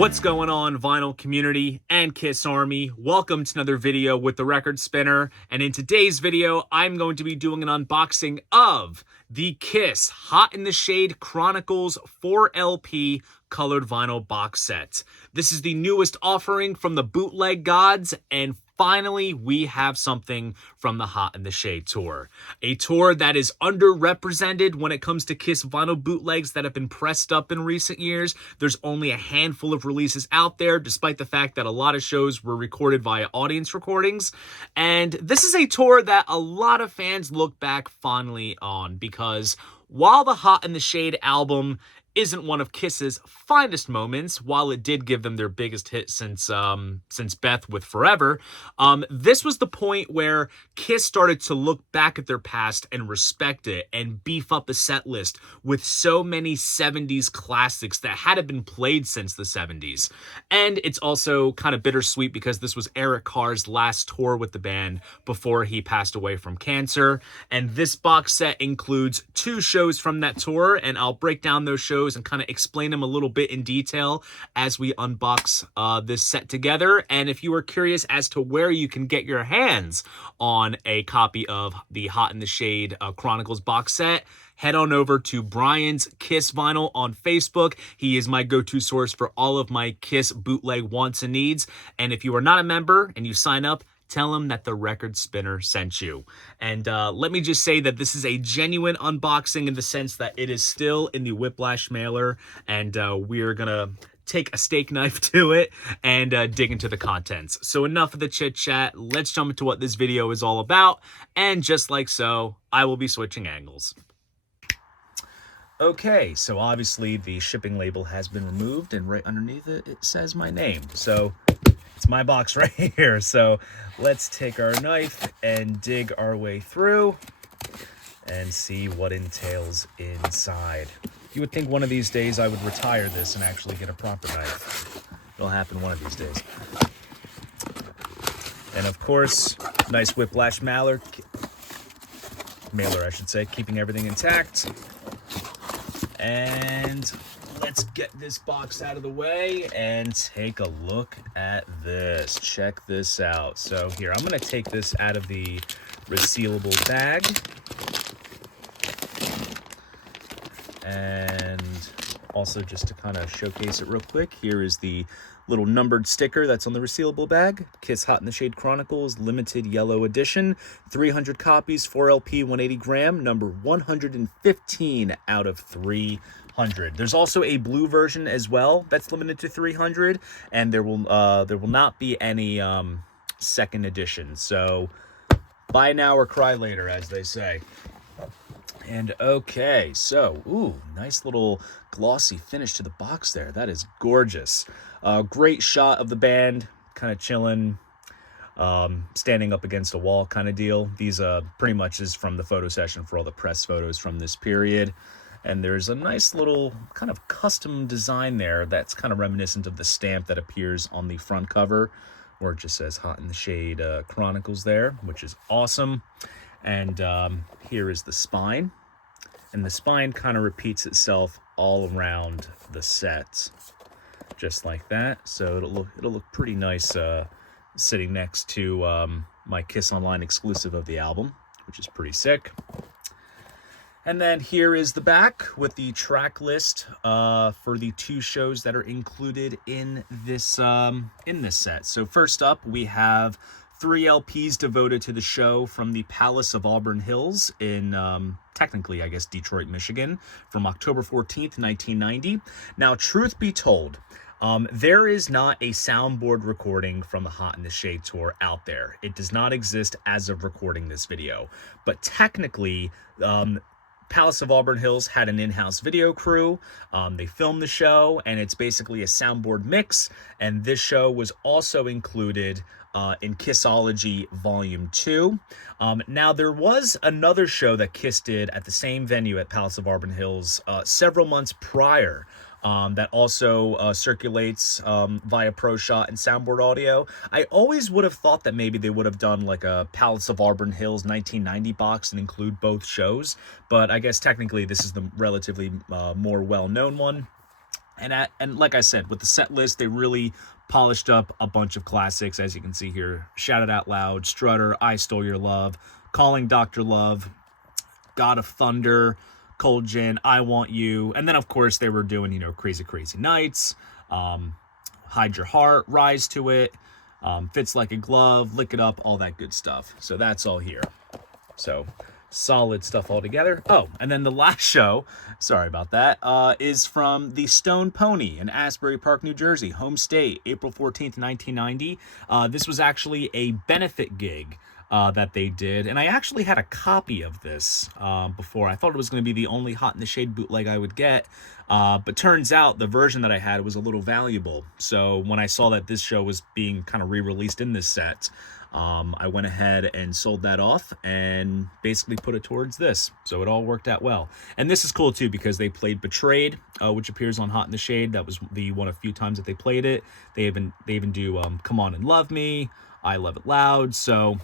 What's going on, vinyl community and Kiss Army? Welcome to another video with the Record Spinner, and in today's video I'm going to be doing an unboxing of the Kiss Hot in the Shade Chronicles 4LP colored vinyl box set. This is the newest offering from the bootleg gods, and finally we have something from the Hot in the Shade tour. A tour that is underrepresented when it comes to Kiss vinyl bootlegs that have been pressed up in recent years. There's only a handful of releases out there, despite the fact that a lot of shows were recorded via audience recordings. And this is a tour that a lot of fans look back fondly on, because while the Hot in the Shade album isn't one of Kiss's finest moments, while it did give them their biggest hit since Beth with Forever, this was the point where Kiss started to look back at their past and respect it and beef up the set list with so many 70s classics that hadn't been played since the 70s. And it's also kind of bittersweet because this was Eric Carr's last tour with the band before he passed away from cancer. And this box set includes 2 shows from that tour, and I'll break down those shows and kind of explain them a little bit in detail as we unbox this set together. And if you are curious as to where you can get your hands on a copy of the Hot in the Shade Chronicles box set, head on over to Brian's Kiss Vinyl on Facebook. He is my go-to source for all of my Kiss bootleg wants and needs. And if you are not a member and you sign up, tell him that the Record Spinner sent you. And let me just say that this is a genuine unboxing in the sense that it is still in the Whiplash mailer, and we're gonna take a steak knife to it and dig into the contents. So enough of the chit chat, let's jump into what this video is all about. And just like so, I will be switching angles. Okay, so obviously the shipping label has been removed, and right underneath it, it says my name. So it's my box right here. So let's take our knife and dig our way through and see what entails inside. You would think one of these days I would retire this and actually get a proper knife. It'll happen one of these days. And of course, nice Whiplash mailer, I should say, keeping everything intact. And let's get this box out of the way and take a look at this. Check this out. So here, I'm going to take this out of the resealable bag. And also, just to kind of showcase it real quick, here is the little numbered sticker that's on the resealable bag. Kiss Hot in the Shade Chronicles limited yellow edition, 300 copies, 4LP, 180 gram, number 115 out of 300. There's also a blue version as well that's limited to 300, and there will not be any second edition. So buy now or cry later, as they say. And okay, so, ooh, nice little glossy finish to the box there. That is gorgeous. Great shot of the band, kind of chilling, standing up against a wall kind of deal. These pretty much is from the photo session for all the press photos from this period. And there's a nice little kind of custom design there that's kind of reminiscent of the stamp that appears on the front cover, where it just says Hot in the Shade Chronicles there, which is awesome. And here is the spine. And the spine kind of repeats itself all around the set, just like that. So it'll look pretty nice sitting next to my Kiss Online exclusive of the album, which is pretty sick. And then here is the back with the track list for the 2 shows that are included in this set. So first up, we have 3 LPs devoted to the show from the Palace of Auburn Hills in, technically, I guess, Detroit, Michigan, from October 14th, 1990. Now, truth be told, there is not a soundboard recording from the Hot in the Shade tour out there. It does not exist as of recording this video. But technically, Palace of Auburn Hills had an in-house video crew. They filmed the show, and it's basically a soundboard mix. And this show was also included in Kissology Volume 2. Now, there was another show that Kiss did at the same venue at Palace of Auburn Hills several months prior that also circulates via ProShot and soundboard audio. I always would have thought that maybe they would have done like a Palace of Auburn Hills 1990 box and include both shows, but I guess technically this is the relatively more well-known one. And like I said, with the set list, they really polished up a bunch of classics, as you can see here. Shout It Out Loud, Strutter, I Stole Your Love, Calling Dr. Love, God of Thunder, Cold Gin, I Want You. And then, of course, they were doing, you know, Crazy Crazy Nights, Hide Your Heart, Rise to It, Fits Like a Glove, Lick It Up, all that good stuff. So that's all here. So solid stuff all together. Oh, and then the last show, sorry about that, is from the Stone Pony in Asbury Park, New Jersey, home state, April 14th, 1990. This was actually a benefit gig that they did, and I actually had a copy of this before. I thought it was going to be the only Hot in the Shade bootleg I would get, but turns out the version that I had was a little valuable. So when I saw that this show was being kind of re-released in this set, I went ahead and sold that off and basically put it towards this. So it all worked out well. And this is cool too because they played Betrayed, which appears on Hot in the Shade. That was the one of few times that they played it. They even do Come On and Love Me, I Love It Loud. So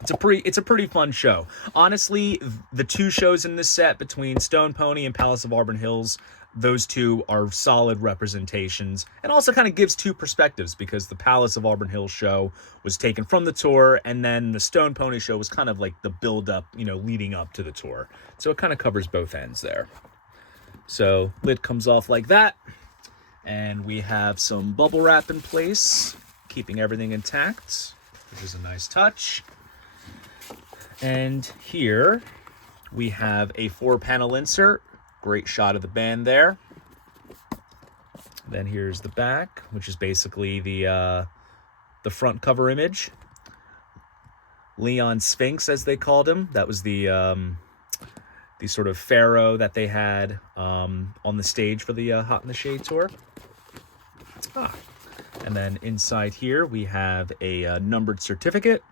it's a pretty fun show. Honestly, the two shows in this set between Stone Pony and Palace of Auburn Hills, those two are solid representations, and also kind of gives two perspectives because the Palace of Auburn Hills show was taken from the tour, and then the Stone Pony show was kind of like the build-up, you know, leading up to the tour. So it kind of covers both ends there. So lid comes off like that, and we have some bubble wrap in place, keeping everything intact, which is a nice touch. And here we have a 4-panel insert. Great shot of the band there. Then here's the back, which is basically the front cover image. Leon Sphinx, as they called him. That was the sort of pharaoh that they had on the stage for the Hot in the Shade tour. And then inside here we have a numbered certificate.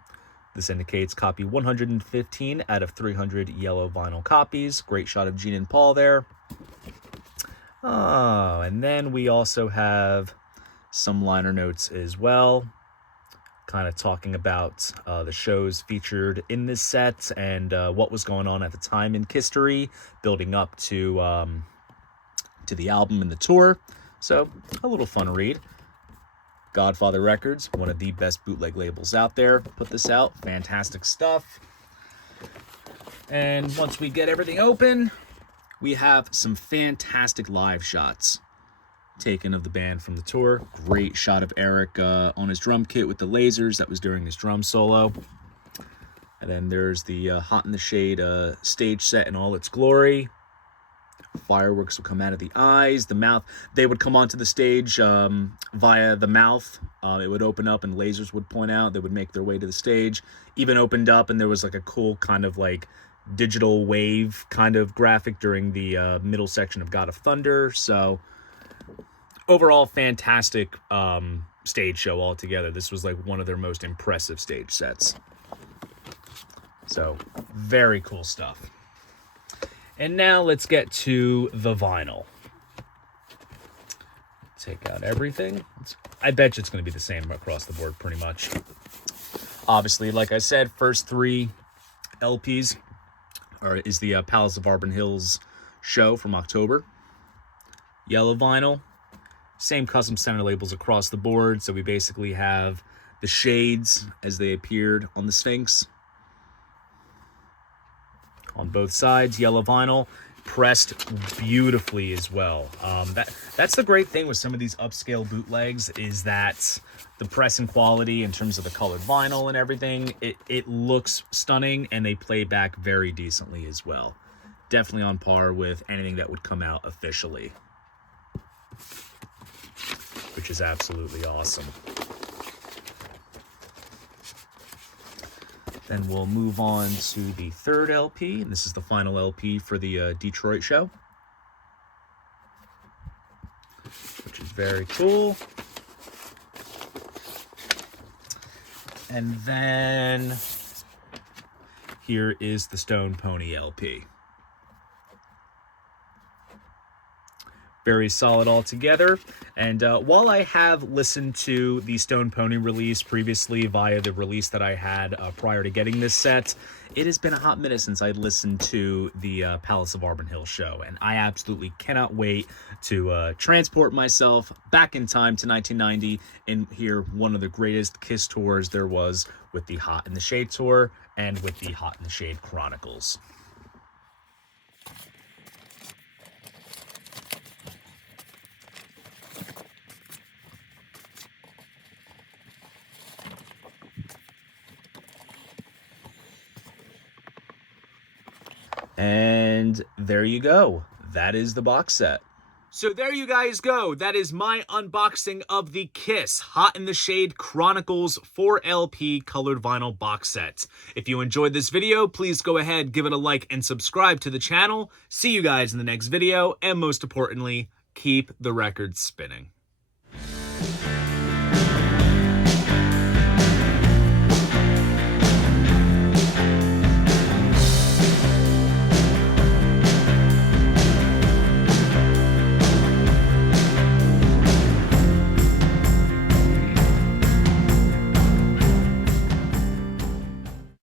This indicates copy 115 out of 300 yellow vinyl copies. Great shot of Gene and Paul there. Oh, and then we also have some liner notes as well, kind of talking about the shows featured in this set and what was going on at the time in history, building up to the album and the tour. So a little fun read. Godfather Records, one of the best bootleg labels out there, put this out. Fantastic stuff. And once we get everything open, we have some fantastic live shots taken of the band from the tour. Great shot of Eric on his drum kit with the lasers. That was during his drum solo. And then there's the Hot in the Shade stage set in all its glory. Fireworks would come out of the eyes, the mouth. They would come onto the stage via the mouth. It would open up and lasers would point out. They would make their way to the stage. Even opened up and there was like a cool kind of like digital wave kind of graphic during the middle section of God of Thunder. So overall, fantastic stage show altogether. This was like one of their most impressive stage sets. So very cool stuff. And now let's get to the vinyl. Take out everything. I bet you it's going to be the same across the board pretty much. Obviously, like I said, first 3 LPs is the Palace of Auburn Hills show from October. Yellow vinyl. Same custom center labels across the board. So we basically have the shades as they appeared on the Sphinx. On both sides, yellow vinyl, pressed beautifully as well. That's the great thing with some of these upscale bootlegs is that the pressing quality in terms of the colored vinyl and everything, it looks stunning and they play back very decently as well. Definitely on par with anything that would come out officially, which is absolutely awesome. Then we'll move on to the 3rd LP, and this is the final LP for the Detroit show, which is very cool. And then here is the Stone Pony LP. very solid altogether. And while I have listened to the Stone Pony release previously via the release that I had prior to getting this set, it has been a hot minute since I listened to the Palace of Auburn Hill show, and I absolutely cannot wait to transport myself back in time to 1990 and hear one of the greatest Kiss tours there was with the Hot in the Shade tour and with the Hot in the Shade Chronicles. And there you go. That is the box set. So there you guys go. That is my unboxing of the Kiss Hot in the Shade Chronicles 4LP colored vinyl box set. If you enjoyed this video, please go ahead, give it a like, and subscribe to the channel. See you guys in the next video, and most importantly, keep the records spinning.